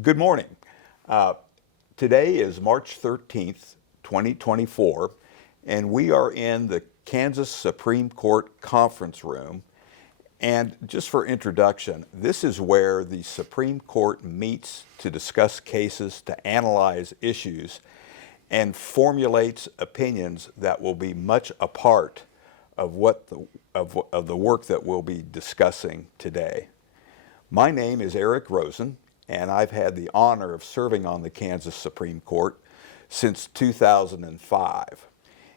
Good morning. Uh, Today is March 13th, 2024, and we are in the Kansas Supreme Court conference room. And just for introduction, this is where the Supreme Court meets to discuss cases, to analyze issues, and formulates opinions that will be much a part of of the work that we'll be discussing today. My name is Eric Rosen, and I've had the honor of serving on the Kansas Supreme Court since 2005.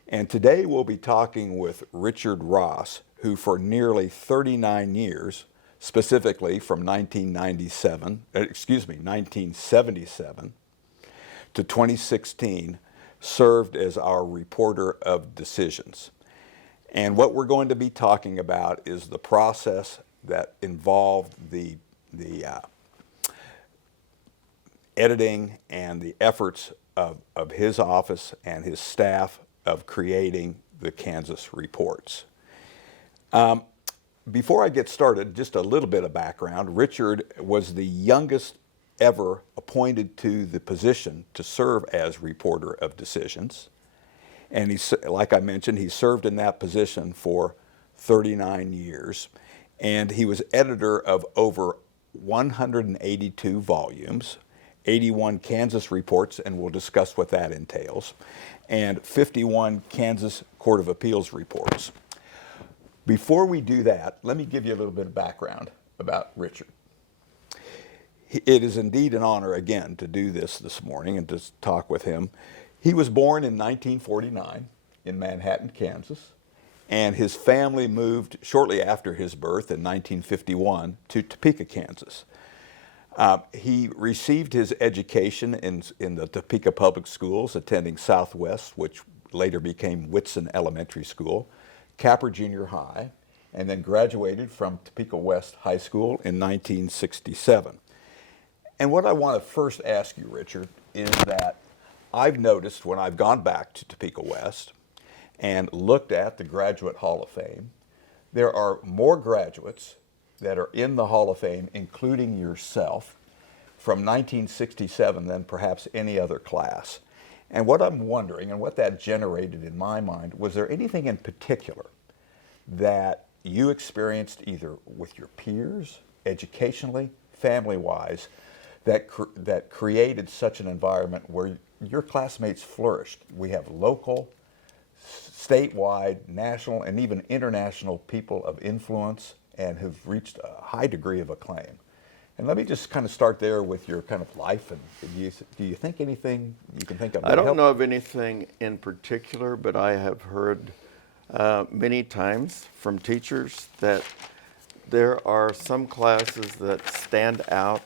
And today we'll be talking with Richard Ross, who for nearly 39 years, specifically from 1977 to 2016, served as our reporter of decisions. And what we're going to be talking about is the process that involved the editing and the efforts of his office and his staff of creating the Kansas reports. Before I get started, just a little bit of background. Richard was the youngest ever appointed to the position to serve as reporter of decisions. And like I mentioned, he served in that position for 39 years. And he was editor of over 182 volumes, 81 Kansas reports, and we'll discuss what that entails, and 51 Kansas Court of Appeals reports. Before we do that, let me give you a little bit of background about Richard. It is indeed an honor, again, to do this morning and to talk with him. He was born in 1949 in Manhattan, Kansas, and his family moved shortly after his birth in 1951 to Topeka, Kansas. He received his education in the Topeka Public Schools, attending Southwest, which later became Whitson Elementary School, Capper Junior High, and then graduated from Topeka West High School in 1967. And what I want to first ask you, Richard, is that I've noticed when I've gone back to Topeka West and looked at the Graduate Hall of Fame, there are more graduates that are in the Hall of Fame, including yourself, from 1967 than perhaps any other class. And what I'm wondering, and what that generated in my mind, was there anything in particular that you experienced either with your peers, educationally, family-wise, that created such an environment where your classmates flourished? We have local, statewide, national, and even international people of influence and have reached a high degree of acclaim. And let me just kind of start there with your kind of life. And do you think anything you can think of? I don't know of anything in particular, but I have heard many times from teachers that there are some classes that stand out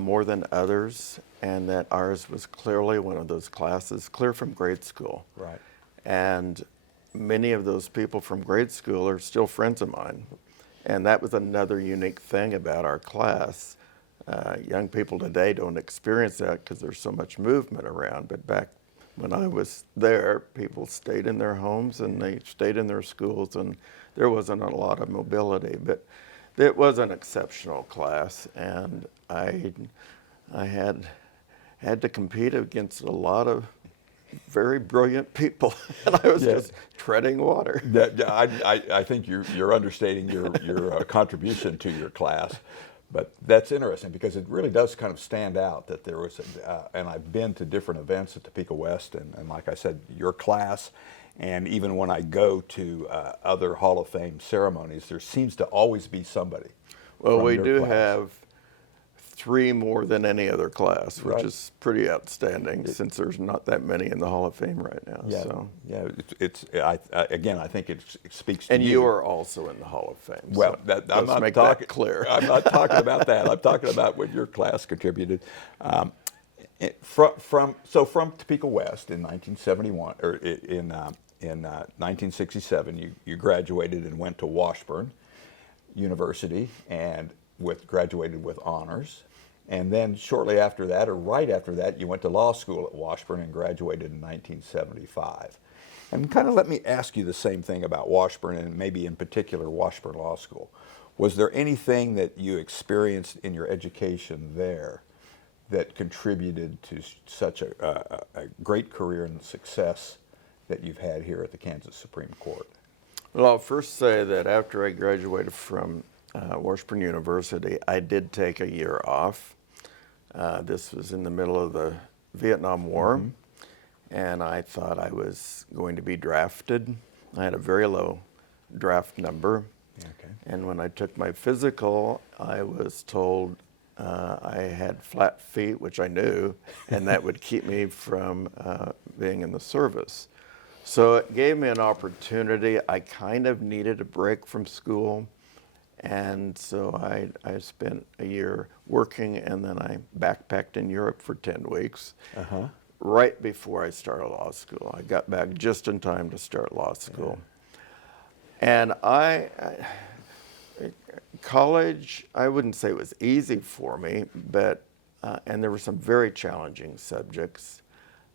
more than others, and that ours was clearly one of those classes, clear from grade school. Right. And many of those people from grade school are still friends of mine. And that was another unique thing about our class. Young people today don't experience that because there's so much movement around. But back when I was there, people stayed in their homes and they stayed in their schools, and there wasn't a lot of mobility. But it was an exceptional class, and I had to compete against a lot of very brilliant people, and I was just treading water. I think you're understating your contribution to your class, but that's interesting because it really does kind of stand out that there was, and I've been to different events at Topeka West, and like I said, your class, and even when I go to other Hall of Fame ceremonies, there seems to always be somebody. Well, we do have 3 more than any other class, which is pretty outstanding since there's not that many in the Hall of Fame right now. Yeah, so. yeah. Again, I think it speaks to and you. you are also in the Hall of Fame. Well, so I'm not make talking. that clear. I'm not talking about that. I'm talking about what your class contributed. From Topeka West in 1971 or in 1967, you graduated and went to Washburn University and graduated with honors. And then shortly after that, or right after that, you went to law school at Washburn and graduated in 1975. And kind of let me ask you the same thing about Washburn, and maybe in particular Washburn Law School. Was there anything that you experienced in your education there that contributed to such a great career and success that you've had here at the Kansas Supreme Court? Well, I'll first say that after I graduated from Washburn University, I did take a year off. This was in the middle of the Vietnam War, and I thought I was going to be drafted. I had a very low draft number, and when I took my physical, I was told I had flat feet, which I knew, and that would keep me from being in the service. So it gave me an opportunity. I kind of needed a break from school, and so I spent a year working, and then I backpacked in Europe for 10 weeks, right before I started law school. I got back just in time to start law school. And college, I wouldn't say it was easy for me, but, and there were some very challenging subjects.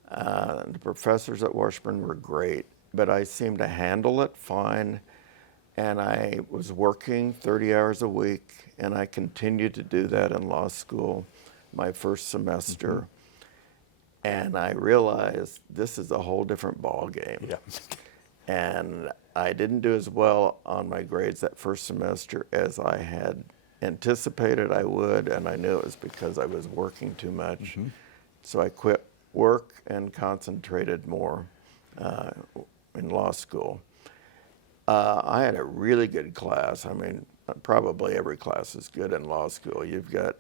The professors at Washburn were great, but I seemed to handle it fine. And I was working 30 hours a week, and I continued to do that in law school my first semester. And I realized this is a whole different ball game. And I didn't do as well on my grades that first semester as I had anticipated I would, and I knew it was because I was working too much. So I quit work and concentrated more in law school. I had a really good class. I mean, probably every class is good in law school. You've got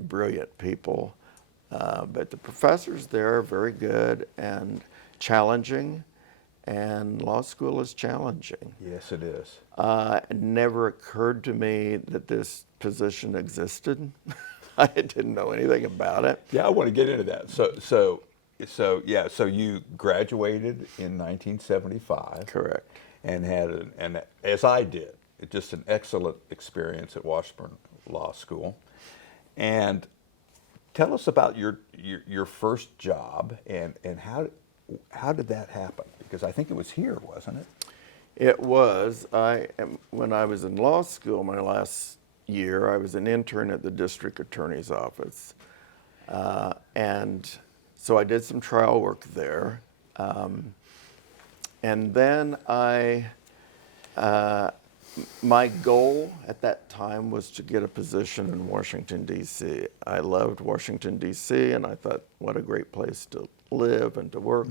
brilliant people, but the professors there are very good and challenging, and law school is challenging. Yes, it is. It never occurred to me that this position existed. I didn't know anything about it. Yeah, I want to get into that. So you graduated in 1975. Correct. And had, as I did, just an excellent experience at Washburn Law School. And tell us about your first job and how did that happen? Because I think it was here, wasn't it? It was. When I was in law school, my last year, I was an intern at the district attorney's office. And so I did some trial work there. And then my goal at that time was to get a position in Washington, D.C. I loved Washington, D.C., and I thought, what a great place to live and to work.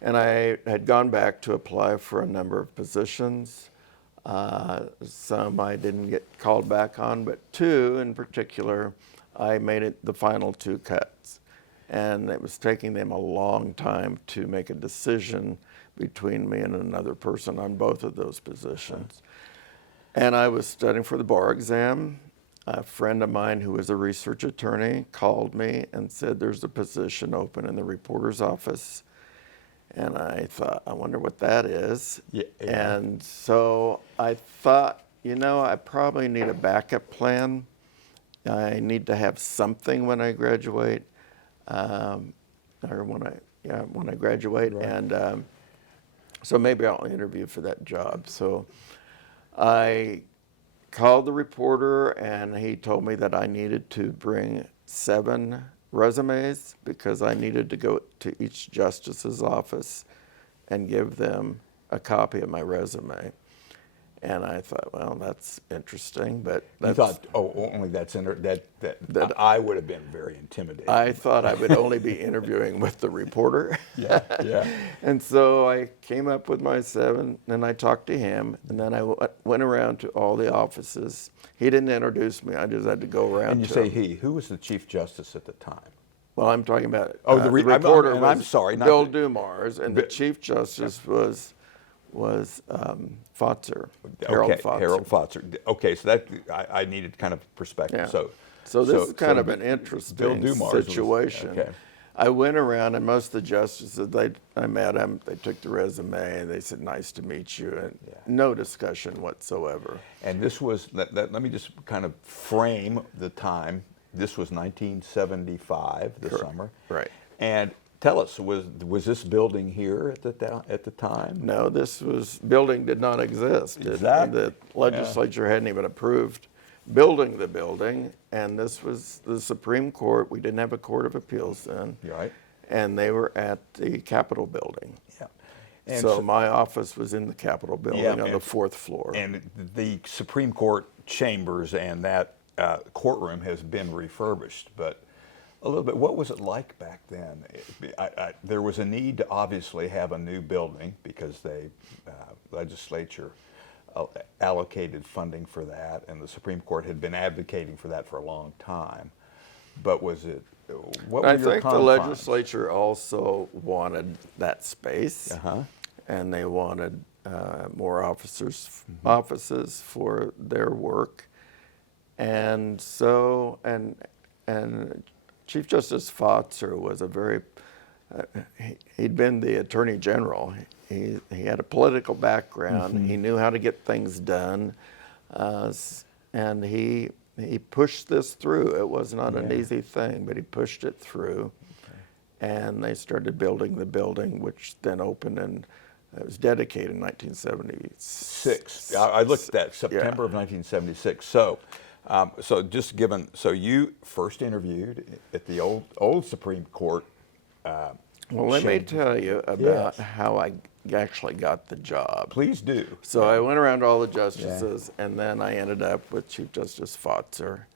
And I had gone back to apply for a number of positions. Some I didn't get called back on, but two in particular, I made it the final two cuts. And it was taking them a long time to make a decision between me and another person on both of those positions. And I was studying for the bar exam. A friend of mine who was a research attorney called me and said, there's a position open in the reporter's office. And I thought, I wonder what that is. And so I thought, I probably need a backup plan. I need to have something when I graduate, or when I graduate. Right. And so maybe I'll interview for that job. So I called the reporter, and he told me that I needed to bring 7 resumes because I needed to go to each justice's office and give them a copy of my resume. And I thought, well, that's interesting, but you thought, only that I would have been very intimidated. I thought I would only be interviewing with the reporter. Yeah. And so I came up with my 7, and I talked to him, and then I went around to all the offices. He didn't introduce me. I just had to go around. And you say he. Who was the Chief Justice at the time? Well, I'm talking about the reporter. I'm sorry, Bill Dumars, and the Chief Justice was Fotzer, Harold Fotzer. Harold Fotzer. Okay, so that I needed kind of perspective. Yeah. So this is kind of an interesting situation. I went around, and most of the justices, I met them, they took the resume, and they said, nice to meet you, and no discussion whatsoever. And this was, let me just kind of frame the time. This was 1975, the summer. Right. And tell us, was this building here at the time? No, building did not exist. Exactly. The legislature hadn't even approved building the building, and this was the Supreme Court. We didn't have a Court of Appeals then. Right. And they were at the Capitol building. Yeah. And So my office was in the Capitol building on the 4th floor. And the Supreme Court chambers and that courtroom has been refurbished, but a little bit, what was it like back then? There was a need to obviously have a new building because the legislature allocated funding for that, and the Supreme Court had been advocating for that for a long time. But was it, what were I your think the confines? legislature also wanted that space, Uh-huh. and they wanted more offices for their work. And so, and Chief Justice Fotzer was a very, he'd been the Attorney General. He had a political background. He knew how to get things done, and he pushed this through. It was not an easy thing, but he pushed it through. Okay. And they started building the building, which then opened, and it was dedicated in 1976. I looked at that, September of 1976. So you first interviewed at the old Supreme Court. Well, let me tell you about how I actually got the job. Please do. So I went around to all the justices, and then I ended up with Chief Justice Fotzer.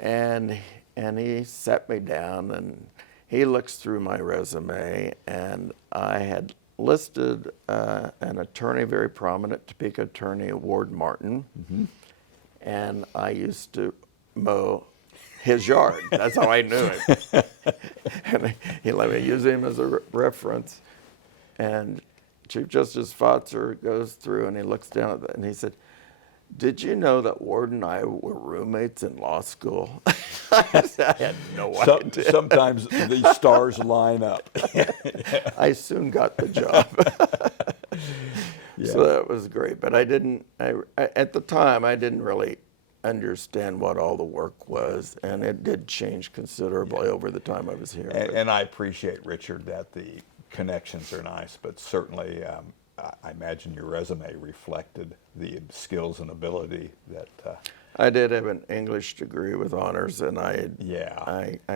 And he sat me down, and he looks through my resume, and I had listed an attorney, very prominent Topeka attorney, Ward Martin, and I used to mow his yard. That's how I knew him. And he let me use him as a reference. And Chief Justice Fotzer goes through and he looks down at that and he said, "Did you know that Ward and I were roommates in law school?" I had no idea. Sometimes the stars line up. I soon got the job. So that was great. But I at the time, I didn't really understand what all the work was, and it did change considerably over the time I was here. And I appreciate, Richard, that the connections are nice, but certainly I imagine your resume reflected the skills and ability that. I did have an English degree with honors, and I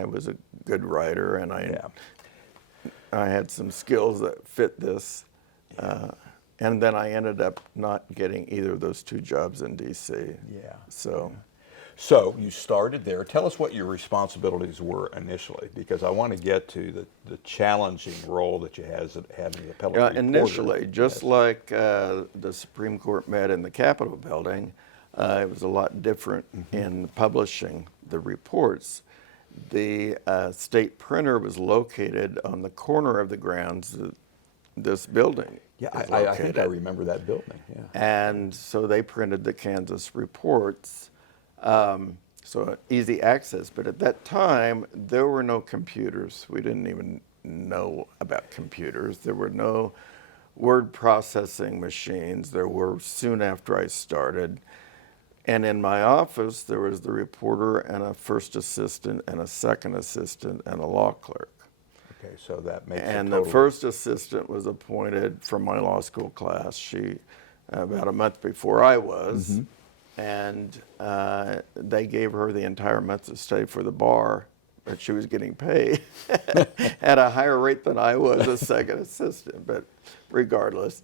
was a good writer, and I had some skills that fit this. And then I ended up not getting either of those two jobs in D.C. Yeah. So you started there. Tell us what your responsibilities were initially, because I want to get to the challenging role that you had in the appellate reporter. Initially, just like the Supreme Court met in the Capitol building, it was a lot different in publishing the reports. The state printer was located on the corner of the grounds that this building. Yeah, I think I remember that building. Yeah. And so they printed the Kansas reports, so easy access. But at that time, there were no computers. We didn't even know about computers. There were no word processing machines. There were soon after I started. And in my office, there was the reporter and a first assistant and a second assistant and a law clerk. Okay, so that makes and the first assistant was appointed from my law school class. She about a month before I was, and they gave her the entire month to stay for the bar, but she was getting paid at a higher rate than I was as second assistant. But regardless,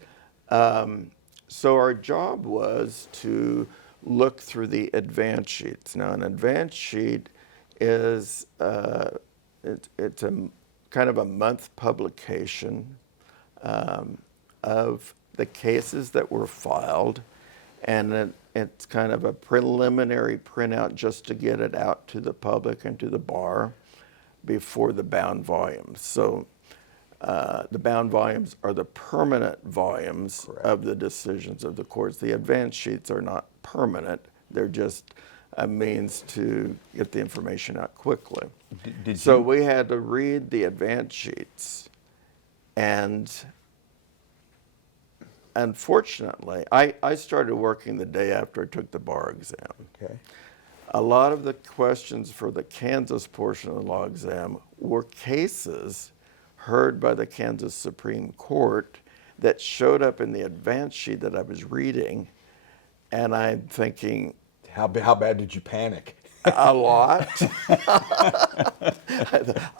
so our job was to look through the advance sheets. Now, an advance sheet is it's a kind of a month publication of the cases that were filed, and it's kind of a preliminary printout just to get it out to the public and to the bar before the bound volumes. So the bound volumes are the permanent volumes of the decisions of the courts. The advance sheets are not permanent. They're just a means to get the information out quickly. So we had to read the advance sheets, and unfortunately, I started working the day after I took the bar exam. Okay. A lot of the questions for the Kansas portion of the law exam were cases heard by the Kansas Supreme Court that showed up in the advance sheet that I was reading, and I'm thinking, How bad did you panic? A lot.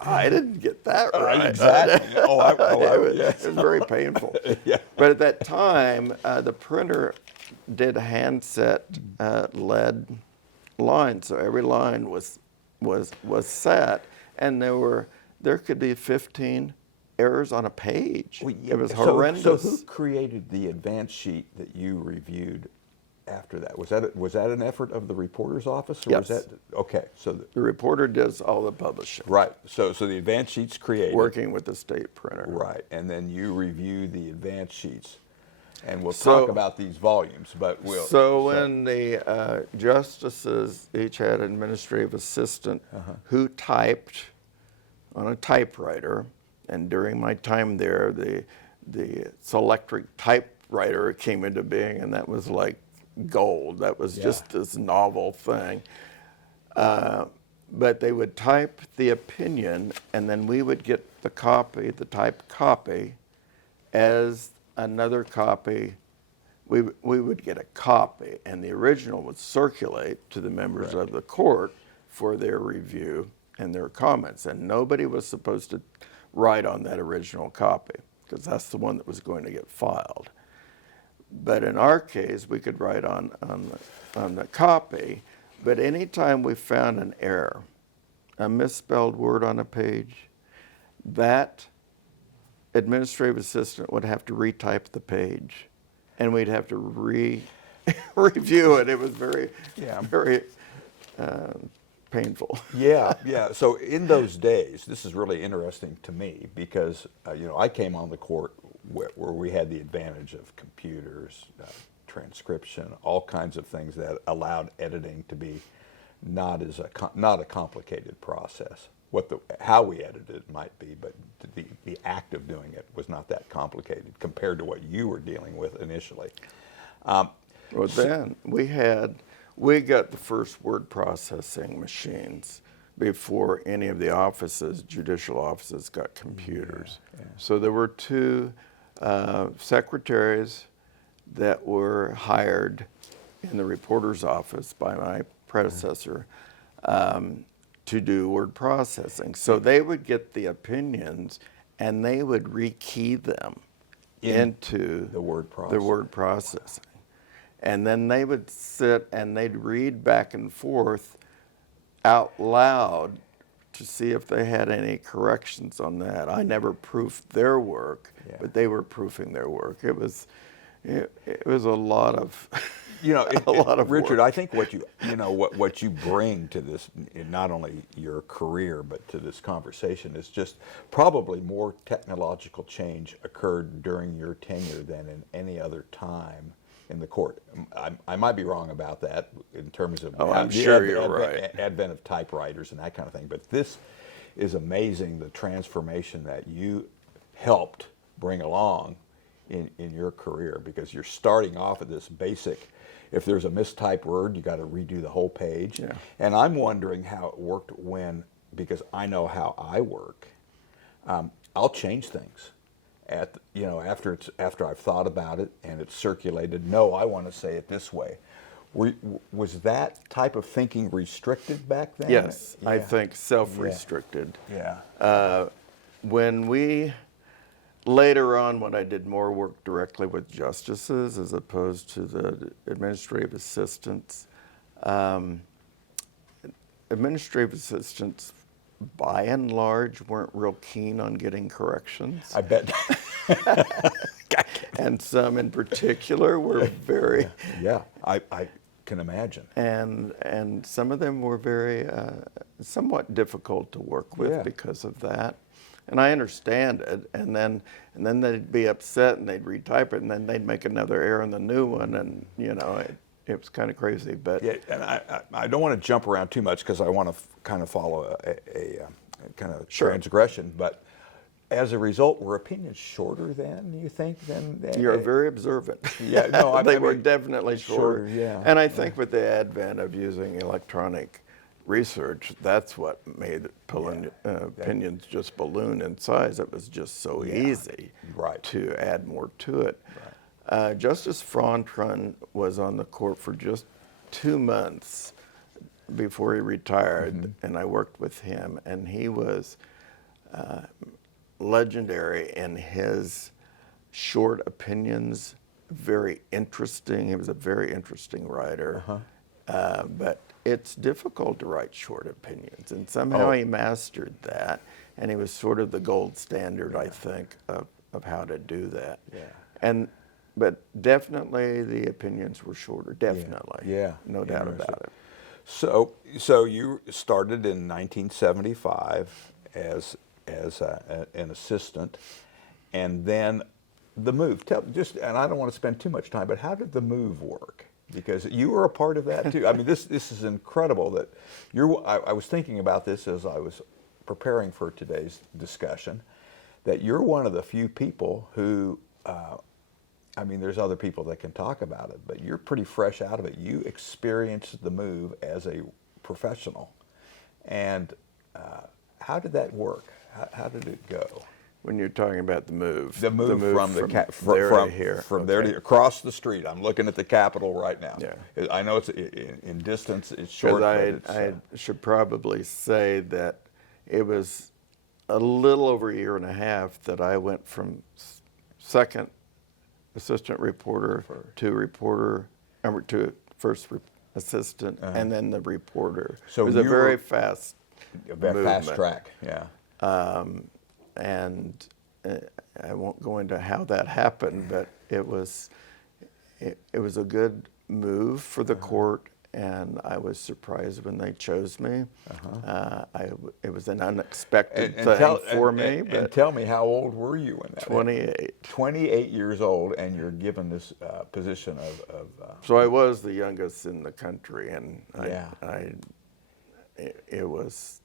I didn't get that right. Exactly. It was very painful. Yeah. But at that time, the printer did handset lead lines, so every line was set, and there could be 15 errors on a page. Well, yeah, It was so horrendous. who created the advance sheet that you reviewed after that? Was that an effort of the reporter's office, or was Yes. that okay? So The reporter does all the publishing, right. So the advance sheet's created. working with the state printer. Right, and then you review the advance sheets, and we'll So- talk about these volumes. But we'll. So when the justices each had an administrative assistant who typed on a typewriter, and during my time there, the Selectric typewriter came into being, and that was like gold. That was just this novel thing. But they would type the opinion, and then we would get the copy, the typed copy, as another copy. We would get a copy, and the original would circulate to the members of the court for their review and their comments. And nobody was supposed to write on that original copy, because that's the one that was going to get filed. But in our case, we could write on the copy, but anytime we found an error, a misspelled word on a page, that administrative assistant would have to retype the page, and we'd have to review it. It was very, very painful. Yeah. So in those days, this is really interesting to me because I came on the court where we had the advantage of computers, transcription, all kinds of things that allowed editing to be not a complicated process. How we edited it might be, but the act of doing it was not that complicated compared to what you were dealing with initially. Well, then we got the first word processing machines before any of the judicial offices got computers. So there were two secretaries that were hired in the reporter's office by my predecessor to do word processing. So they would get the opinions and they would rekey them into the word processing. And then they would sit and they'd read back and forth out loud to see if they had any corrections on that. I never proofed their work, but they were proofing their work. It was a lot of Richard, work. I think what you bring to this, not only your career but to this conversation, is just probably more technological change occurred during your tenure than in any other time in the court. I might be wrong about that in terms of I'm sure you're right. Advent of typewriters and that kind of thing. But this is amazing, the transformation that you helped bring along in your career, because you're starting off at this basic. If there's a mistyped word, you got to redo the whole page. Yeah. And I'm wondering how it worked because I know how I work. I'll change things after I've thought about it and it's circulated. No, I want to say it this way. Was that type of thinking restricted back then? Yes, I think self-restricted. Yeah. Later on, when I did more work directly with justices as opposed to the administrative assistants, administrative assistants, by and large, weren't real keen on getting corrections. I bet. And some in particular were very... Yeah, I can imagine. And some of them were very, somewhat difficult to work with because of that. And I understand it, and then they'd be upset and they'd retype it, and then they'd make another error in the new one, and it was kind of crazy. But yeah, and I don't want to jump around too much because I want to kind of follow a kind of transgression. But as a result, were opinions shorter then? You think You're very observant. Yeah, no, they were definitely shorter. Yeah, and I think with the advent of using electronic research, that's what made opinions just balloon in size. It was just so easy to add more to it. Right. Justice Frontron was on the court for just 2 months before he retired, and I worked with him, and he was legendary in his short opinions, very interesting. He was a very interesting writer. But it's difficult to write short opinions, and somehow he mastered that, and he was sort of the gold standard, I think, of how to do that. But definitely the opinions were shorter, definitely. No doubt about it. So you started in 1975 as an assistant, and then the move. And I don't want to spend too much time, but how did the move work? Because you were a part of that too. I mean, this is incredible that I was thinking about this as I was preparing for today's discussion, that you're one of the few people who, I mean, there's other people that can talk about it, but you're pretty fresh out of it. You experienced the move as a professional. And how did that work? How did it go? When you're talking about the move from here, from there to across the street. I'm looking at the Capitol right now. I know it's in distance. It's short. I should probably say that it was a little over a year and a half that I went from second assistant reporter to reporter, to first assistant, and then the reporter. So it was a very fast track. And I won't go into how that happened, but it was a good move for the court, and I was surprised when they chose me. It was an unexpected thing for me. And tell me, how old were you when that 28. happened? 28 years old, and you're given this position of So I was the youngest in the country, and it was.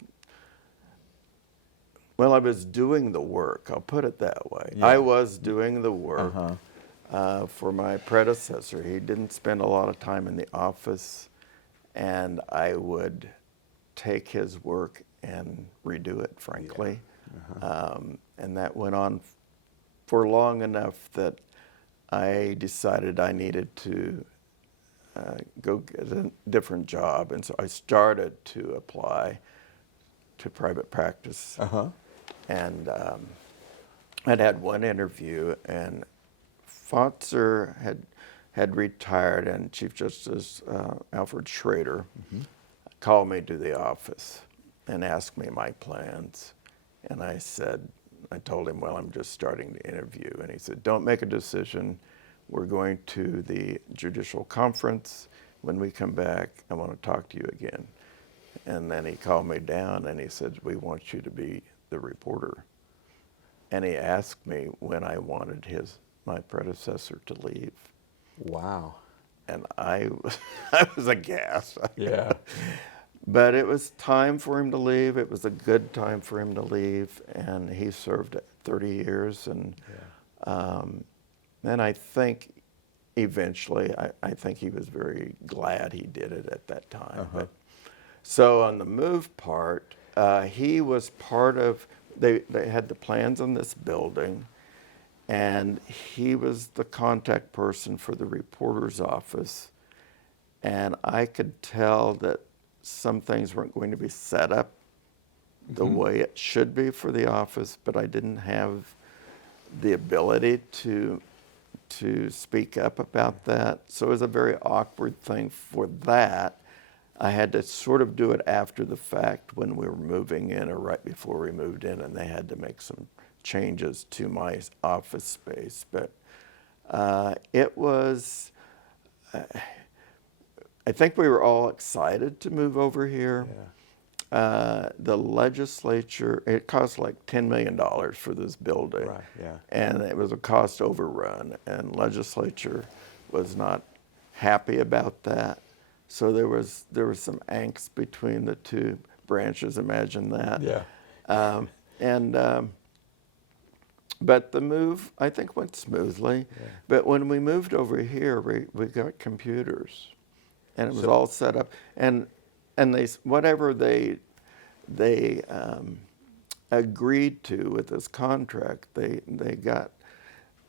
Well, I was doing the work, I'll put it that way. I was doing the work for my predecessor. He didn't spend a lot of time in the office, and I would take his work and redo it, frankly. And that went on for long enough that I decided I needed to go get a different job. And so I started to apply to private practice. And I'd had one interview, and Fotzer had retired, and Chief Justice Alfred Schrader called me to the office and asked me my plans. And I told him, well, I'm just starting to interview. And he said, don't make a decision. We're going to the judicial conference. When we come back, I want to talk to you again. And then he called me down and he said, we want you to be the reporter. And he asked me when I wanted my predecessor to leave. Wow. And I was aghast. But it was time for him to leave. It was a good time for him to leave. And he served 30 years. And then I think eventually, I think he was very glad he did it at that time. But, so on the move part, he was part of, they had the plans on this building, and he was the contact person for the reporter's office. And I could tell that some things weren't going to be set up the way it should be for the office, but I didn't have the ability to speak up about that. So it was a very awkward thing for that. I had to sort of do it after the fact when we were moving in, or right before we moved in, and they had to make some changes to my office space. But it was, I think we were all excited to move over here. The legislature, it cost like $10 million for this building. And it was a cost overrun, and legislature was not happy about that. So there was some angst between the two branches. Imagine that. But the move, I think, went smoothly. But when we moved over here, we got computers, and it was all set up. And whatever they agreed to with this contract, they got.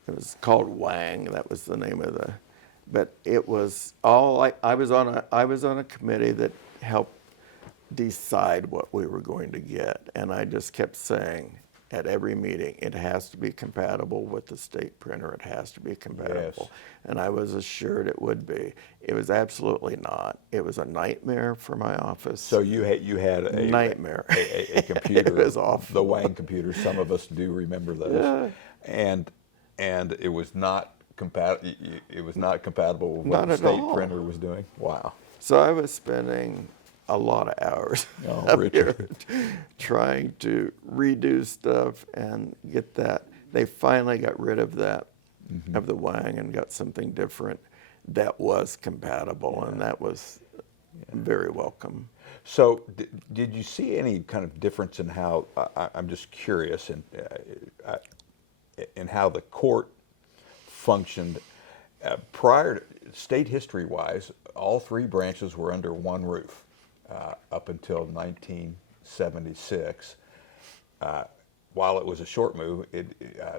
It was called Wang. That was the name of But it was all I was on a committee that helped decide what we were going to get, and I just kept saying at every meeting, it has to be compatible with the state printer. It has to be compatible. Yes. And I was assured it would be. It was absolutely not. It was a nightmare for my office. So you had a nightmare. A computer. It was awful. The Wang computers. Some of us do remember those. Yeah. And it was not compatible. It was not compatible with what the state printer was doing. Wow. So I was spending a lot of hours up here trying to redo stuff and get that. They finally got rid of that, of the Wang, and got something different that was compatible, and that was very welcome. So did you see any kind of difference in how, I'm just curious, in how the court functioned prior to, state history-wise, all three branches were under one roof. Up until 1976. While it was a short move,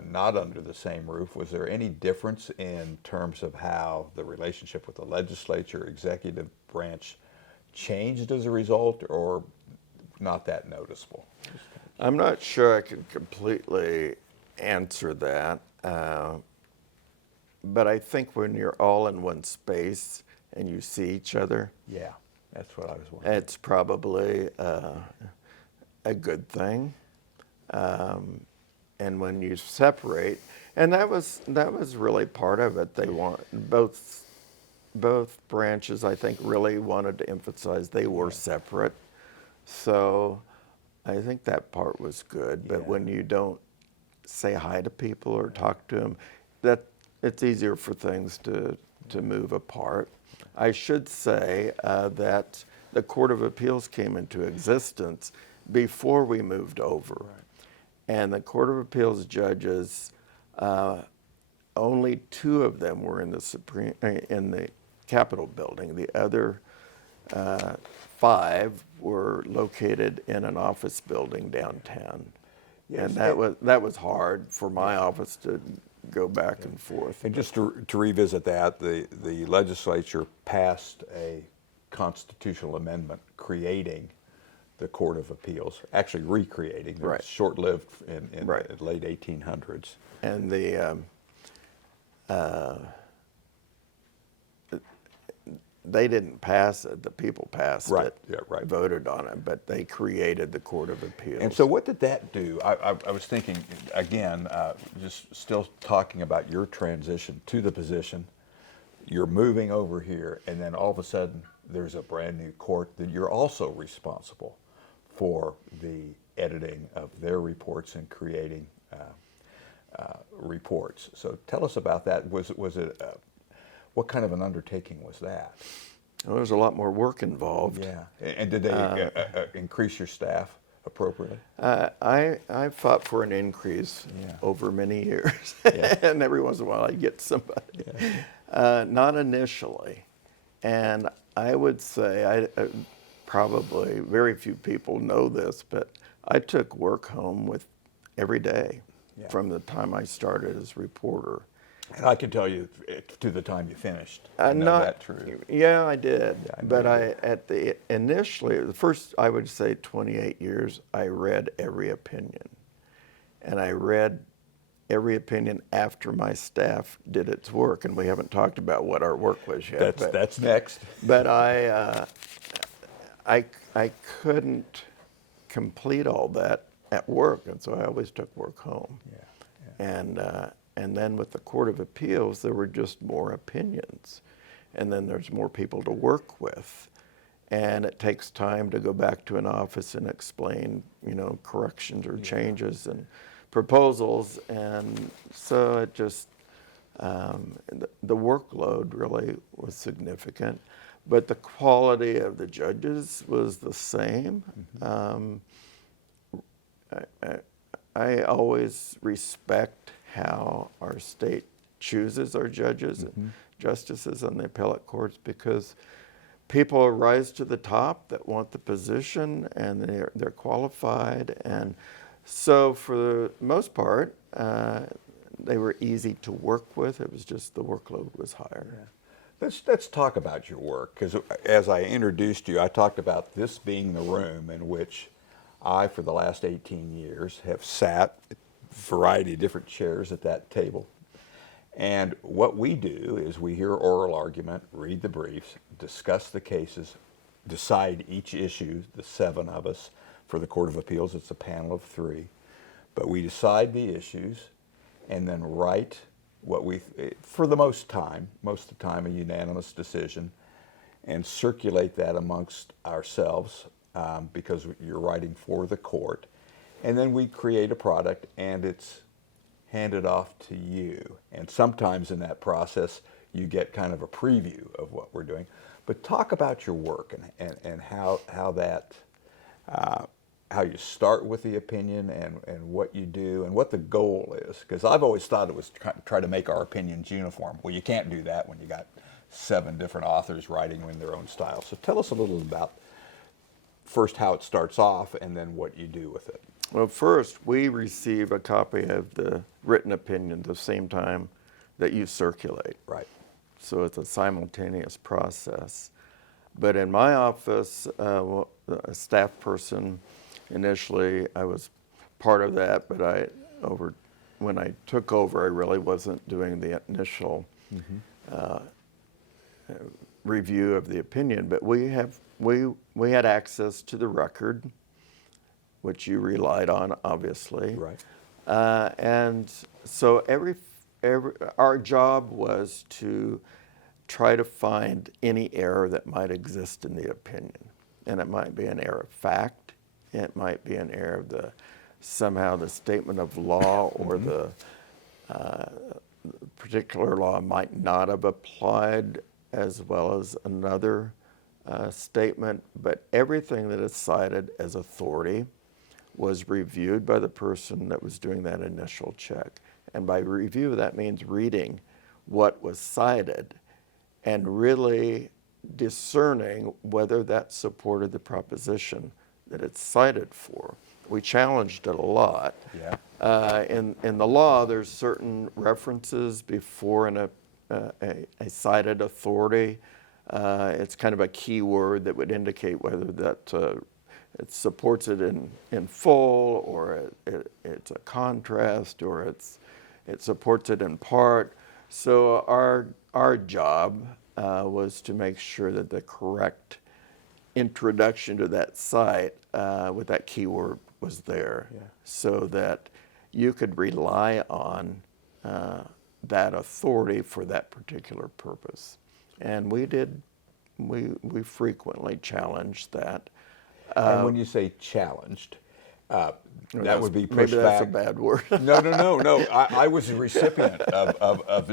not under the same roof, was there any difference in terms of how the relationship with the legislature, executive branch changed as a result, or not that noticeable? I'm not sure I can completely answer that, but I think when you're all in one space and you see each other, yeah. That's what I was wondering. It's probably a good thing. And when you separate, and that was really part of it. They want both branches, I think, really wanted to emphasize they were separate. So I think that part was good. But when you don't say hi to people or talk to them, that it's easier for things to move apart. I should say that the Court of Appeals came into existence before we moved over. Right. And the Court of Appeals judges, only 2 of them were in the Capitol building. The other 5 were located in an office building downtown. Yes. And that was hard for my office to go back and forth. And just to revisit that, the legislature passed a constitutional amendment creating the Court of Appeals, actually recreating. It was short-lived in the late 1800s. And they didn't pass it, the people passed it, voted on it, but they created the Court of Appeals. And so what did that do? I was thinking, again, just still talking about your transition to the position, you're moving over here, and then all of a sudden there's a brand new court that you're also responsible for the editing of their reports and creating reports. So tell us about that. Was it what kind of an undertaking was that? Well, there's a lot more work involved. Yeah. And did they increase your staff appropriately? I fought for an increase over many years. And every once in a while I'd get somebody. Yeah. Not initially. And I would say, probably very few people know this, but I took work home with every day from the time I started as reporter. And I can tell you, to the time you finished. Not that true. Yeah, I did. Yeah, but initially, the first, I would say 28 years, I read every opinion. And I read every opinion after my staff did its work. And we haven't talked about what our work was yet. That's next. But I couldn't complete all that at work, and so I always took work home. And then with the Court of Appeals, there were just more opinions. And then there's more people to work with. And it takes time to go back to an office and explain, corrections or changes and proposals. And so it just, the workload really was significant. But the quality of the judges was the same. I always respect how our state chooses our judges and justices on the appellate courts, because people rise to the top that want the position and they're qualified. And so for the most part, they were easy to work with. It was just the workload was higher. Let's talk about your work, because as I introduced you, I talked about this being the room in which I, for the last 18 years, have sat a variety of different chairs at that table. And what we do is we hear oral argument, read the briefs, discuss the cases, decide each issue, the 7 of us. For the Court of Appeals, it's a panel of 3. But we decide the issues and then write what we, for the most of the time, a unanimous decision, and circulate that amongst ourselves because you're writing for the court. And then we create a product and it's handed off to you. And sometimes in that process, you get kind of a preview of what we're doing. But talk about your work and how that, how you start with the opinion and what you do and what the goal is. Because I've always thought it was try to make our opinions uniform. Well, you can't do that when you got 7 different authors writing in their own style. So tell us a little about first how it starts off and then what you do with it. Well, first, we receive a copy of the written opinion the same time that you circulate. Right. So it's a simultaneous process. But in my office, a staff person, initially I was part of that, but when I took over, I really wasn't doing the initial review of the opinion. But we had access to the record, which you relied on, obviously. Right. And so our job was to try to find any error that might exist in the opinion. And it might be an error of fact, it might be an error of somehow the statement of law or the particular law might not have applied as well as another statement, but everything that is cited as authority was reviewed by the person that was doing that initial check. And by review, that means reading what was cited and really discerning whether that supported the proposition that it's cited for. We challenged it a lot. Yeah. In the law, there's certain references before a cited authority. It's kind of a key word that would indicate whether that it supports it in full, or it's a contrast, or it supports it in part. So our job was to make sure that the correct introduction to that site with that keyword was there, so that you could rely on that authority for that particular purpose. And we frequently challenged that. And when you say challenged, that would be pushed maybe that's back. a bad word. No. I was a recipient of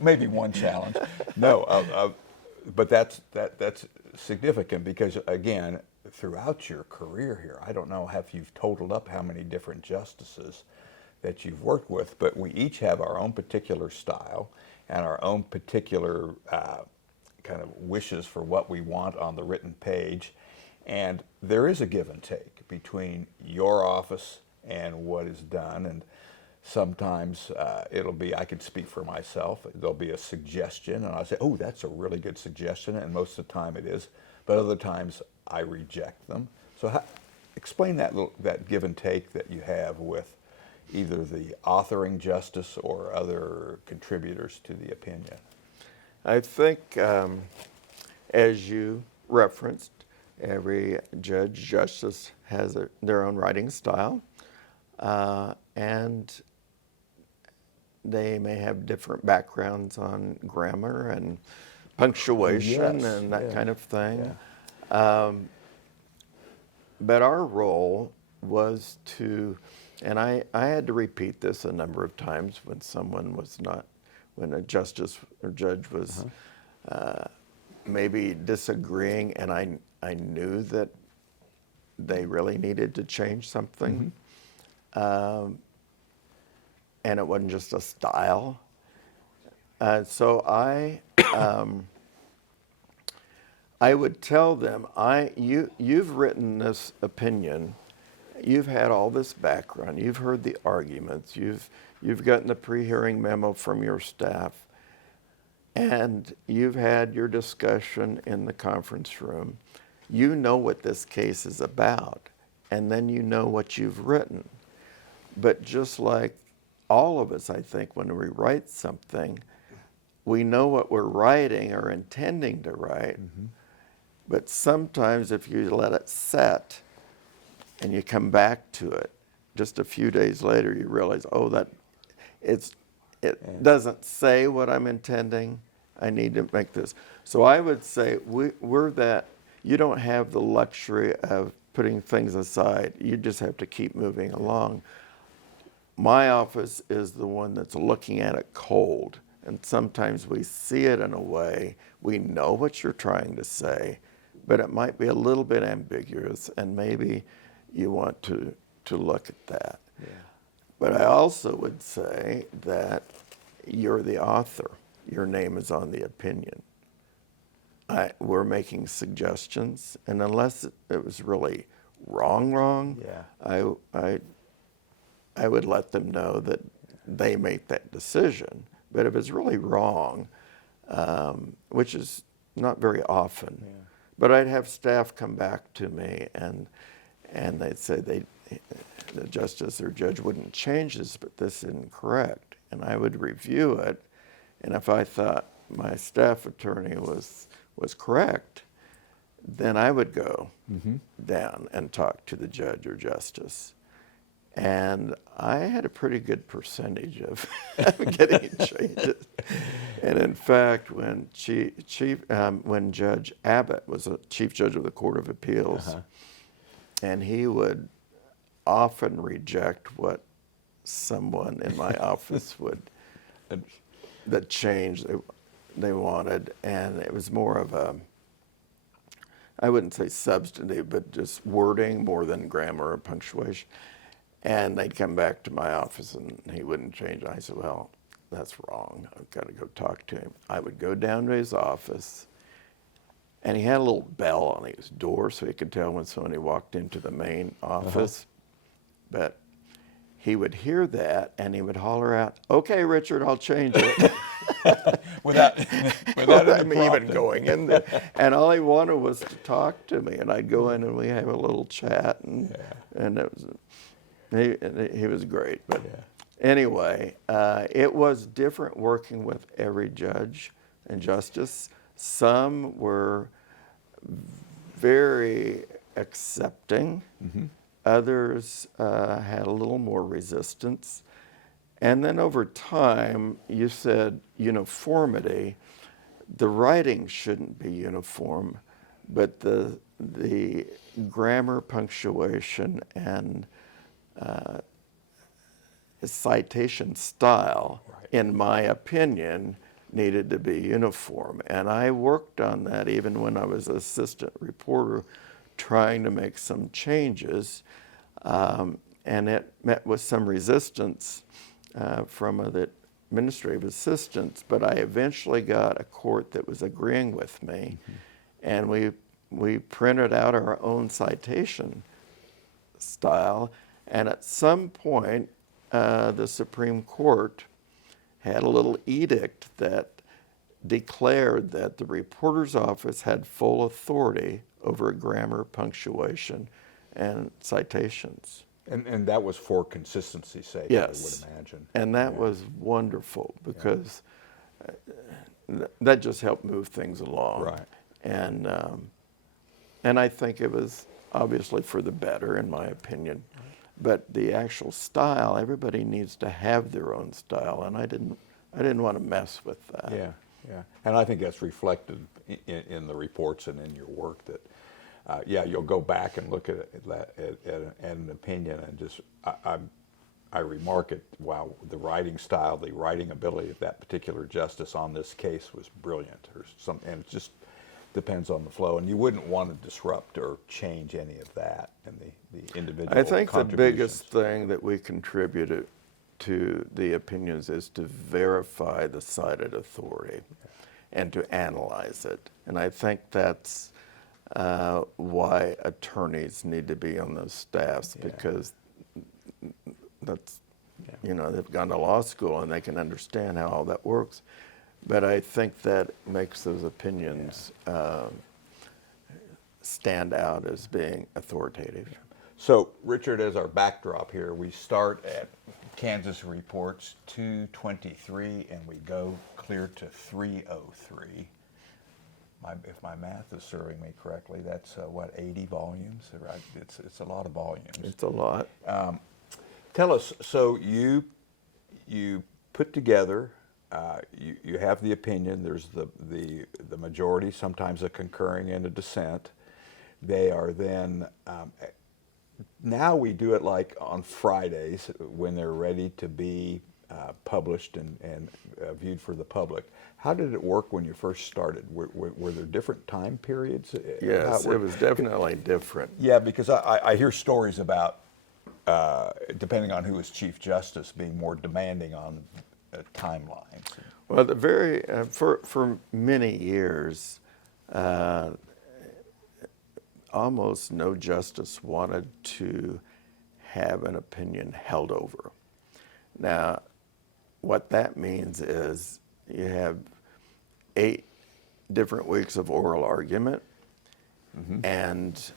maybe one challenge. But that's significant because, again, throughout your career here, I don't know if you've totaled up how many different justices that you've worked with, but we each have our own particular style and our own particular kind of wishes for what we want on the written page. And there is a give and take between your office and what is done. And sometimes it'll be, I could speak for myself, there'll be a suggestion and I'll say, oh, that's a really good suggestion. And most of the time it is. But other times I reject them. So explain that give and take that you have with either the authoring justice or other contributors to the opinion. I think, as you referenced, every judge, justice has their own writing style, and they may have different backgrounds on grammar and punctuation and that kind of thing. Yeah. But our role was to, and I had to repeat this a number of times when a justice or judge was maybe disagreeing, and I knew that they really needed to change something. And it wasn't just a style. So I would tell them, you've written this opinion, you've had all this background, you've heard the arguments, you've gotten the pre-hearing memo from your staff. and you've had your discussion in the conference room. You know what this case is about, and then you know what you've written. But just like all of us, I think, when we write something, we know what we're writing or intending to write. But sometimes if you let it set and you come back to it, just a few days later, you realize, oh, it doesn't say what I'm intending. I need to make this. So I would say we're that, you don't have the luxury of putting things aside. You just have to keep moving along. My office is the one that's looking at it cold. And sometimes we see it in a way, we know what you're trying to say, but it might be a little bit ambiguous, and maybe you want to look at that. Yeah. But I also would say that you're the author. Your name is on the opinion. We're making suggestions, and unless it was really wrong, yeah. I would let them know that they make that decision. But if it's really wrong, which is not very often, yeah. But I'd have staff come back to me and they'd say the justice or judge wouldn't change this, but this isn't correct. And I would review it, and if I thought my staff attorney was correct, then I would go down and talk to the judge or justice. And I had a pretty good percentage of getting changes. And in fact, when when Judge Abbott was a chief judge of the Court of Appeals, and he would often reject what someone in my office the change they wanted, and it was more of a, I wouldn't say substantive, but just wording more than grammar or punctuation. And they'd come back to my office and he wouldn't change. I said, well, that's wrong. I've got to go talk to him. I would go down to his office, and he had a little bell on his door so he could tell when somebody walked into the main office. But he would hear that and he would holler out, okay, Richard, I'll change it. without me even going in there. And all he wanted was to talk to me, and I'd go in and we have a little chat, and it was, he was great. But anyway, it was different working with every judge and justice. Some were very accepting. Others had a little more resistance. And then over time, you said uniformity. The writing shouldn't be uniform, but the grammar, punctuation, and citation style, in my opinion, needed to be uniform. And I worked on that even when I was assistant reporter, trying to make some changes. And it met with some resistance from the administrative assistants, but I eventually got a court that was agreeing with me, and we printed out our own citation style. And at some point, the Supreme Court had a little edict that declared that the reporter's office had full authority over grammar, punctuation, and citations. And that was for consistency's sake, yes. I would imagine. And that was wonderful because that just helped move things along. Right. And I think it was obviously for the better, in my opinion. But the actual style, everybody needs to have their own style, and I didn't want to mess with that. Yeah. And I think that's reflected in the reports and in your work that, you'll go back and look at an opinion and just, I remark it, wow, the writing style, the writing ability of that particular justice on this case was brilliant, and it just depends on the flow, and you wouldn't want to disrupt or change any of that in the individual I think the contributions. biggest thing that we contributed to the opinions is to verify the cited authority and to analyze it. And I think that's why attorneys need to be on those staffs, because that's, they've gone to law school and they can understand how all that works. but I think that makes those opinions stand out as being authoritative. So, Richard, as our backdrop here, we start at Kansas Reports 223 and we go clear to 303. If my math is serving me correctly, that's 80 volumes? Right? It's a lot of volumes. It's a lot. Tell us, so you put together, you have the opinion, there's the majority, sometimes a concurring and a dissent. They are then, now we do it like on Fridays when they're ready to be published and viewed for the public. How did it work when you first started? Were there different time periods? Yes, it was definitely different. Yeah, because I hear stories about, depending on who was Chief Justice, being more demanding on timelines. Well, for many years, almost no justice wanted to have an opinion held over. Now, what that means is you have 8 different weeks of oral argument, and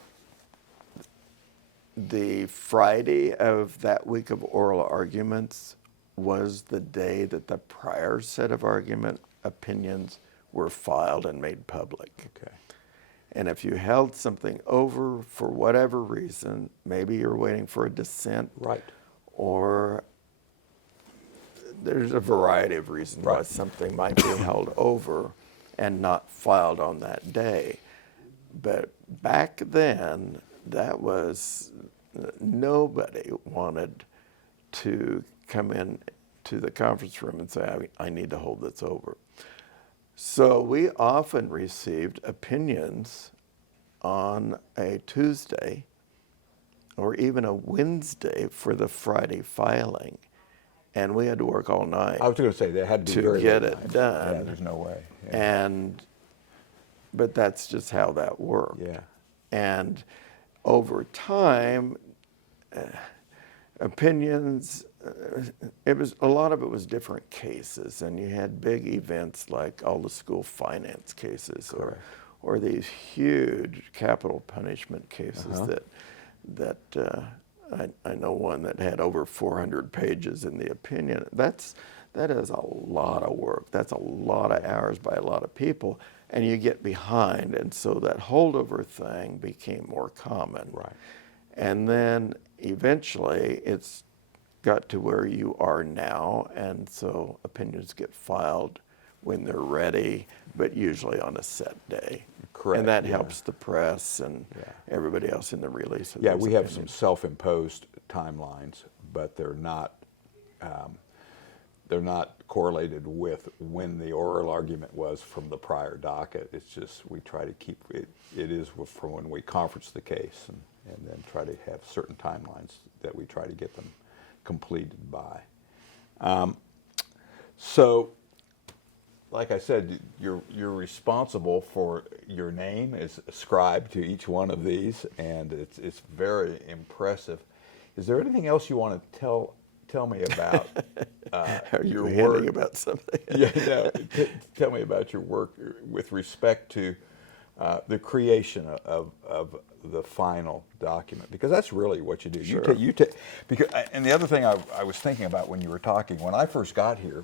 the Friday of that week of oral arguments was the day that the prior set of argument opinions were filed and made public. Okay. And if you held something over for whatever reason, maybe you're waiting for a dissent, Right. or there's a variety of reasons why Right. something might be held over and not filed on that day. But back then, that was, nobody wanted to come in to the conference room and say, I need to hold this over. So we often received opinions on a Tuesday or even a Wednesday for the Friday filing. And we had to work all night I was going to say they had to be to very get late it night. done. Yeah, there's no way. Yeah. But that's just how that worked. Yeah. And over time, opinions, a lot of it was different cases, and you had big events like all the school finance cases, or these huge capital punishment cases that I know one that had over 400 pages in the opinion. That is a lot of work. That's a lot of hours by a lot of people, and you get behind, and so that holdover thing became more common. Right. And then eventually it's got to where you are now, and so opinions get filed when they're ready, but usually on a set day. Correct. And that helps the press and everybody else in the release of Yeah, those we have some opinions. self-imposed timelines, but they're not correlated with when the oral argument was from the prior docket. It's just we try to keep it. It is from when we conference the case, and then try to have certain timelines that we try to get them completed by. So, like I said, you're responsible for your name is ascribed to each one of these, and it's very impressive. Is there anything else you want to tell me about Are you your hinting work? about something? Yeah, no. Tell me about your work with respect to the creation of the final document, because that's really what you do. Sure. And the other thing I was thinking about when you were talking, when I first got here,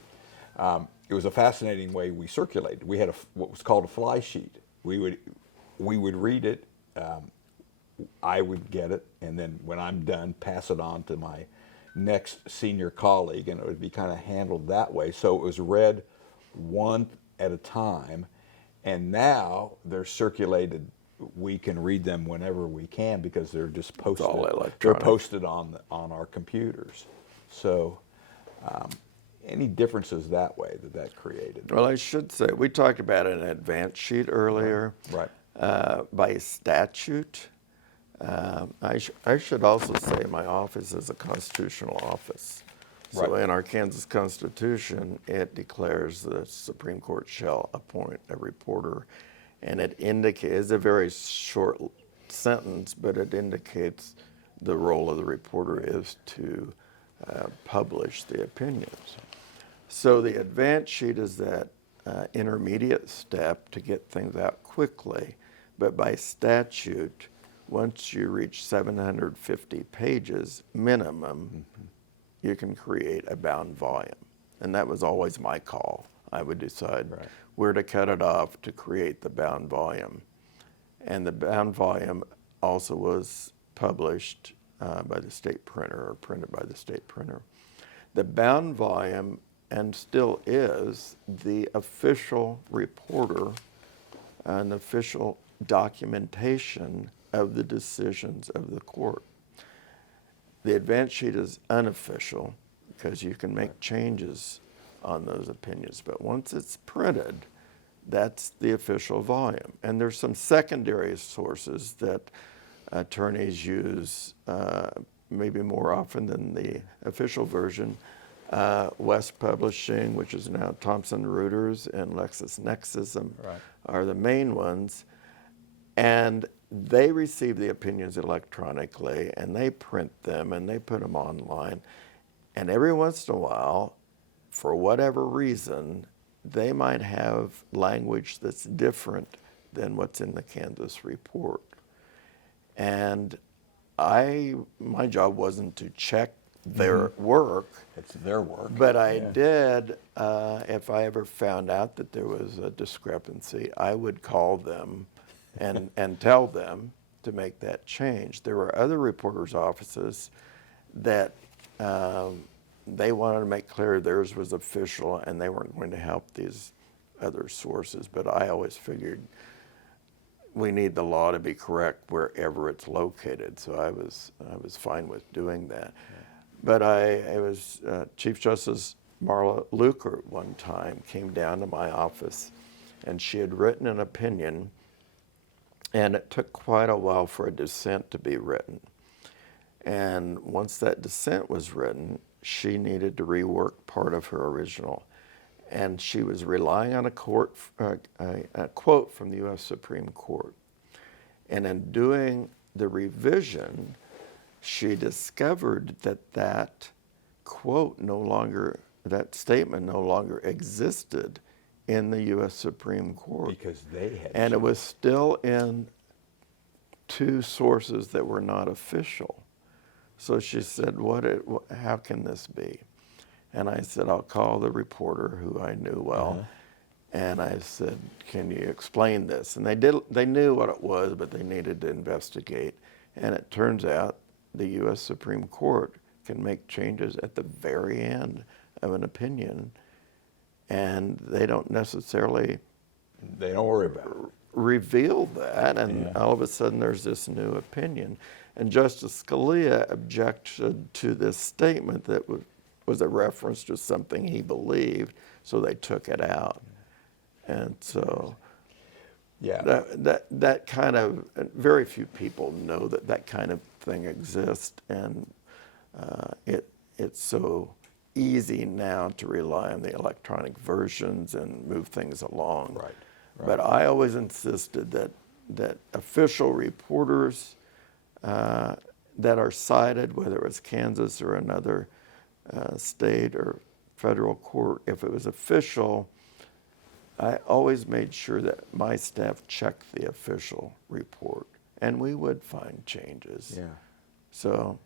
it was a fascinating way we circulated. We had what was called a fly sheet. We would read it. I would get it, and then when I'm done, pass it on to my next senior colleague, and it would be kind of handled that way. So it was read one at a time, and now they're circulated. We can read them whenever we can because they're just posted. all electronic. They're posted on our computers. So, any differences that way that created? Well, I should say, we talked about an advance sheet earlier. Right. By statute, I should also say my office is a constitutional office. So Right. in our Kansas Constitution, it declares the Supreme Court shall appoint a reporter, and it indicates, it's a very short sentence, but it indicates the role of the reporter is to publish the opinions. So the advance sheet is that intermediate step to get things out quickly. But by statute, once you reach 750 pages minimum, you can create a bound volume. And that was always my call. I would decide where to cut it off to create the bound volume. And the bound volume also was published by the state printer, or printed by the state printer. The bound volume, and still is, the official reporter and official documentation of the decisions of the court. The advance sheet is unofficial because you can make changes on those opinions, but once it's printed, that's the official volume. And there's some secondary sources that attorneys use maybe more often than the official version. West Publishing, which is now Thomson Reuters, and LexisNexis are the main ones. And they receive the opinions electronically, and they print them, and they put them online. And every once in a while, for whatever reason, they might have language that's different than what's in the Kansas report. And my job wasn't to check their work. It's their work. But I did, if I ever found out that there was a discrepancy, I would call them and tell them to make that change. There were other reporters' offices that they wanted to make clear theirs was official and they weren't going to help these other sources. But I always figured we need the law to be correct wherever it's located. So I was fine with doing that. But I was Chief Justice Marla Luker one time came down to my office, and she had written an opinion, and it took quite a while for a dissent to be written. And once that dissent was written, she needed to rework part of her original. And she was relying on a quote from the U.S. Supreme Court. And in doing the revision, she discovered that quote that statement no longer existed in the U.S. Supreme Court. Because they had. And it was still in two sources that were not official. So she said, how can this be? And I said, I'll call the reporter who I knew well. And I said, can you explain this? And they knew what it was, but they needed to investigate. And it turns out the U.S. Supreme Court can make changes at the very end of an opinion, and they don't necessarily worry about it. Reveal that, and all of a sudden there's this new opinion. And Justice Scalia objected to this statement that was a reference to something he believed, so they took it out. And so that kind of, very few people know that kind of thing exists, and it's so easy now to rely on the electronic versions and move things along. Right. But I always insisted that official reporters that are cited, whether it was Kansas or another state or federal court, if it was official, I always made sure that my staff checked the official report, and we would find changes. Yeah. So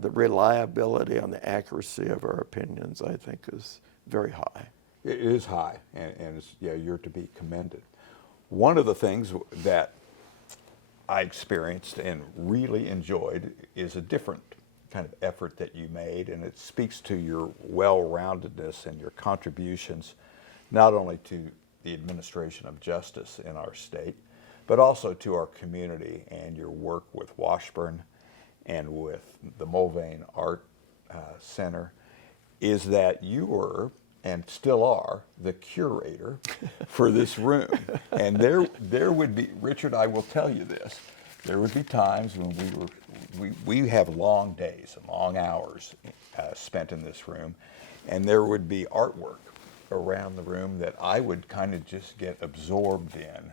the reliability on the accuracy of our opinions, I think, is very high. It is high, and it's, you're to be commended. One of the things that I experienced and really enjoyed is a different kind of effort that you made, and it speaks to your well-roundedness and your contributions not only to the administration of justice in our state, but also to our community, and your work with Washburn and with the Mulvane Art Center, is that you were, and still are, the curator for this room. And there would be, Richard, I will tell you this, there would be times when we have long days and long hours spent in this room, and there would be artwork around the room that I would kind of just get absorbed in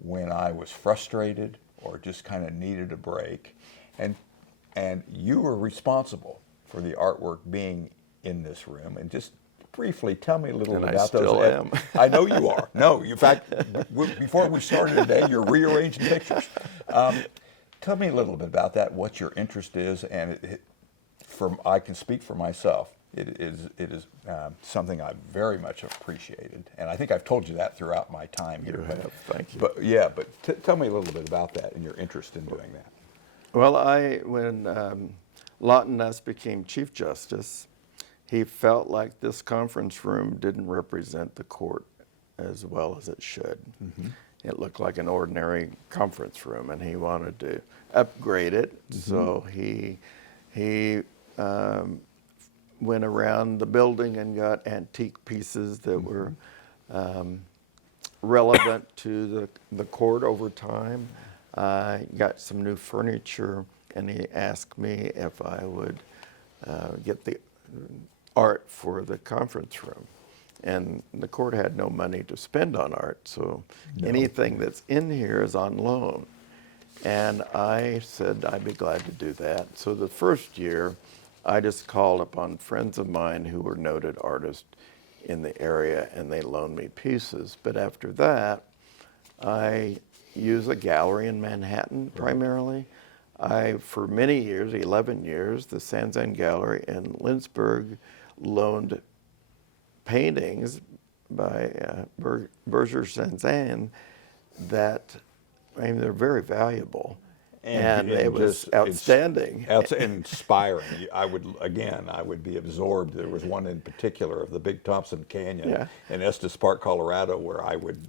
when I was frustrated or just kind of needed a break. And you were responsible for the artwork being in this room, and just briefly tell me a little And bit I about those. still am. I know you are. No, in fact, before we started today, you're rearranging pictures. Tell me a little bit about that, what your interest is, and I can speak for myself. It is something I very much appreciated, and I think I've told you that throughout my time here. You have, thank you. But yeah, tell me a little bit about that and your interest in doing that. Well, when Lawton Ness became Chief Justice, he felt like this conference room didn't represent the court as well as it should. Mm-hmm. It looked like an ordinary conference room, and he wanted to upgrade it. Mm-hmm. So he went around the building and got antique pieces that mm-hmm. were relevant to the court over time. Got some new furniture, and he asked me if I would get the art for the conference room. And the court had no money to spend on art, so anything that's in here is on loan. And I said I'd be glad to do that. So the first year, I just called upon friends of mine who were noted artists in the area, and they loaned me pieces. But after that, I used a gallery in Manhattan primarily. For many years, 11 years, the Sanzan Gallery in Lindsberg loaned paintings by Berger Sanzan that, I mean, they're very valuable. And it was outstanding. And inspiring. I would be absorbed. There was one in particular of the Big Thompson Canyon in Estes Park, Colorado, where I would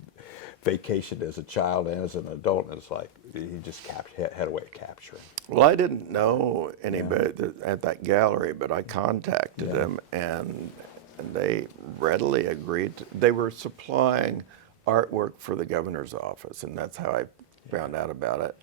vacationed as a child and as an adult, and it's like he just had a way of capturing. Well, I didn't know anybody at that gallery, but I contacted them, and they readily agreed. They were supplying artwork for the governor's office, and that's how I found out about it.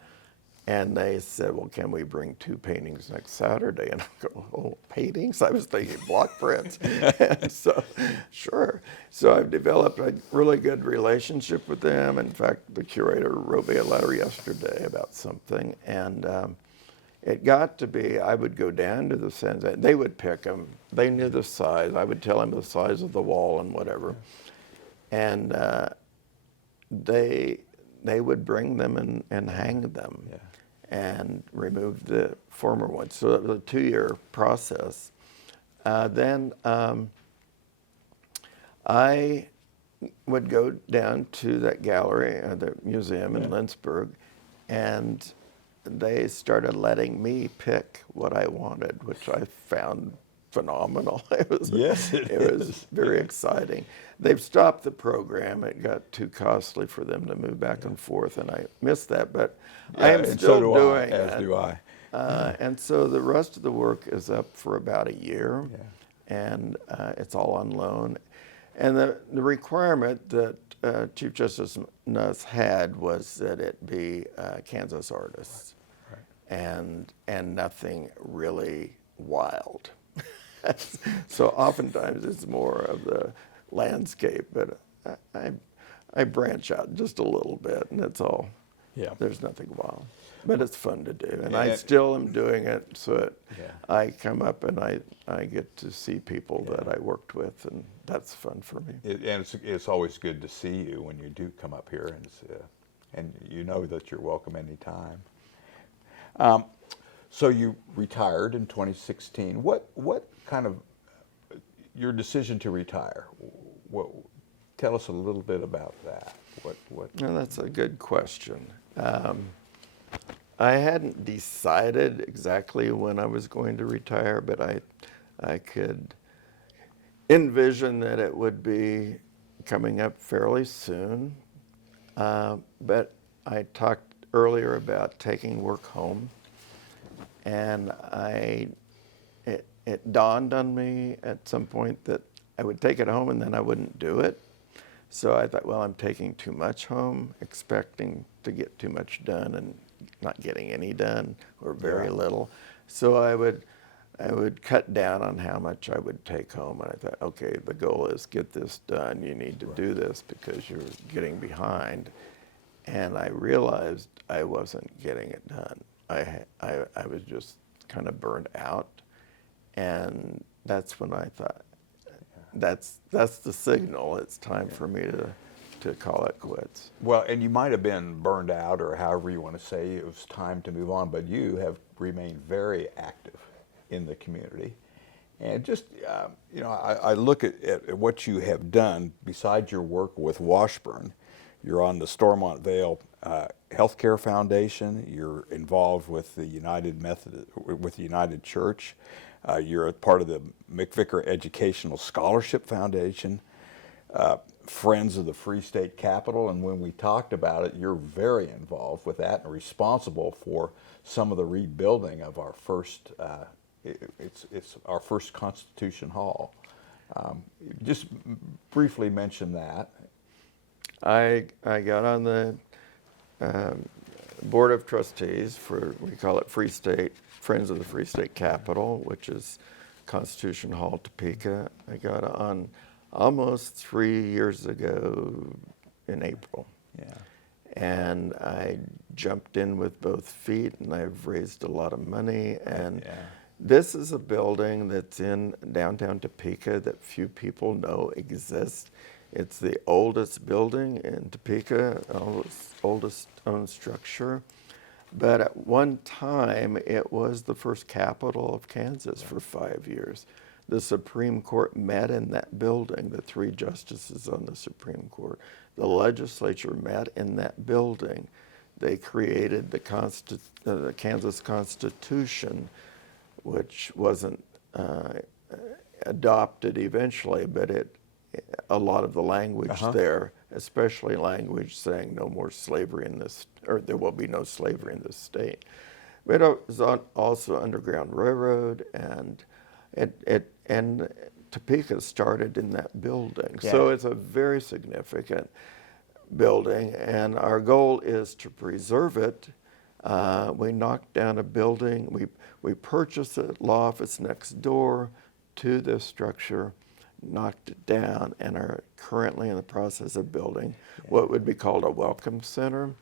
And they said, well, can we bring 2 paintings next Saturday? And I go, oh, paintings? I was thinking block prints. And so, sure. So I've developed a really good relationship with them. In fact, the curator wrote me a letter yesterday about something. And it got to be, I would go down to the Sanzan. They would pick them. They knew the size. I would tell them the size of the wall and whatever. And they would bring them and hang them. Yeah. And remove the former ones. So it was a 2-year process. Then I would go down to that gallery, the museum in Lindsberg, and they started letting me pick what I wanted, which I found phenomenal. It was very exciting. They've stopped the program. It got too costly for them to move back and forth, and I missed that. But I am still doing it. As do I. And so the rest of the work is up for about a year, and it's all on loan. And the requirement that Chief Justice Nuss had was that it be Kansas artists, and nothing really wild. So oftentimes it's more of the landscape, but I branch out just a little bit, and it's all. Yeah. There's nothing wild, but it's fun to do, and I still am doing it. So I come up and I get to see people that I worked with, and that's fun for me. And it's always good to see you when you do come up here, and you know that you're welcome anytime. So you retired in 2016. What kind of your decision to retire? Tell us a little bit about that. Well, that's a good question. I hadn't decided exactly when I was going to retire, but I could envision that it would be coming up fairly soon. But I talked earlier about taking work home, and it dawned on me at some point that I would take it home and then I wouldn't do it. So I thought, well, I'm taking too much home, expecting to get too much done and not getting any done, or very little. So I would cut down on how much I would take home. And I thought, okay, the goal is get this done. You need to do this because you're getting behind. And I realized I wasn't getting it done. I was just kind of burned out. And that's when I thought, that's the signal. It's time for me to call it quits. Well, and you might have been burned out, or however you want to say it was time to move on, but you have remained very active in the community. And just, I look at what you have done besides your work with Washburn. You're on the Stormont Vale Healthcare Foundation. You're involved with the with the United Church. You're a part of the McVicker Educational Scholarship Foundation, Friends of the Free State Capitol, and when we talked about it, you're very involved with that and responsible for some of the rebuilding of our first. It's our first Constitution Hall. Just briefly mention that. I got on the Board of Trustees for, we call it Friends of the Free State Capitol, which is Constitution Hall, Topeka. I got on almost 3 years ago in April. Yeah. And I jumped in with both feet, and I've raised a lot of money. And this is a building that's in downtown Topeka that few people know exists. It's the oldest building in Topeka, oldest owned structure. But at one time, it was the first capital of Kansas for 5 years. The Supreme Court met in that building, the 3 justices on the Supreme Court. The legislature met in that building. They created the Kansas Constitution, which wasn't adopted eventually, but a lot of the language there, especially language saying no more slavery in this, or there will be no slavery in this state. But it was also Underground Railroad, and and Topeka started in that building. Yeah. So it's a very significant building, and our goal is to preserve it. We knocked down a building. We purchased a law office next door to this structure, knocked it down, and are currently in the process of building what would be called a welcome center.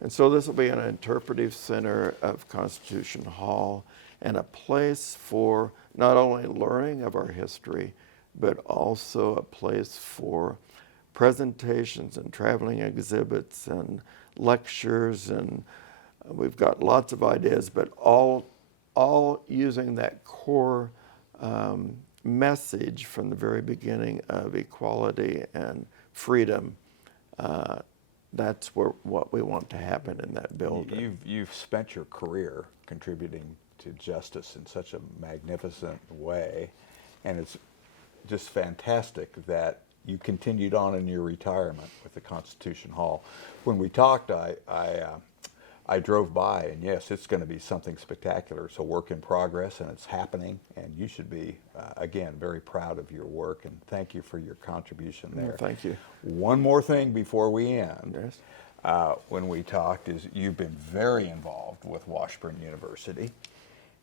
And so this will be an interpretive center of Constitution Hall and a place for not only learning of our history, but also a place for presentations and traveling exhibits and lectures, and we've got lots of ideas, but all using that core message from the very beginning of equality and freedom. That's what we want to happen in that building. You've spent your career contributing to justice in such a magnificent way, and it's just fantastic that you continued on in your retirement with the Constitution Hall. When we talked, I drove by, and yes, it's going to be something spectacular. It's a work in progress, and it's happening, and you should be, again, very proud of your work, and thank you for your contribution there. Well, thank you. One more thing before we end. Yes. When we talked is you've been very involved with Washburn University,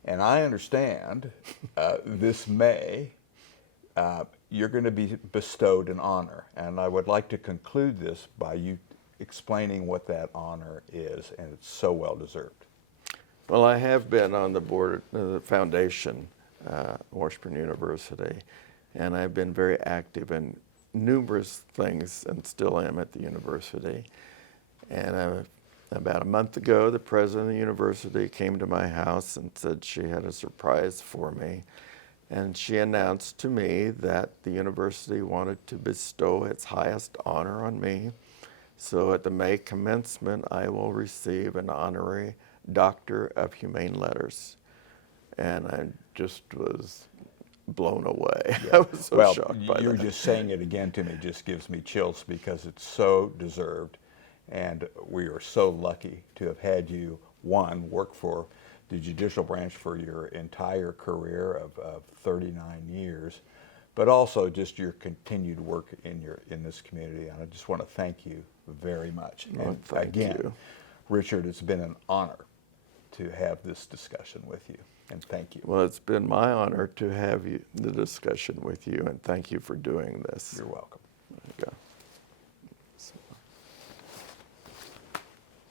and I understand this May you're going to be bestowed an honor, and I would like to conclude this by you explaining what that honor is, and it's so well deserved. Well, I have been on the board of the foundation, Washburn University, and I've been very active in numerous things and still am at the university. And about a month ago, the president of the university came to my house and said she had a surprise for me. And she announced to me that the university wanted to bestow its highest honor on me. So at the May commencement, I will receive an honorary Doctor of Humane Letters. And I just was blown away. Yeah. I was so shocked by that. You're just saying it again to me just gives me chills because it's so deserved. And we are so lucky to have had you, one, work for the judicial branch for your entire career of 39 years, but also just your continued work in this community. And I just want to thank you very much. Well, and thank again, you. Richard, it's been an honor to have this discussion with you, and thank you. Well, it's been my honor to have the discussion with you, and thank you for doing this. You're welcome.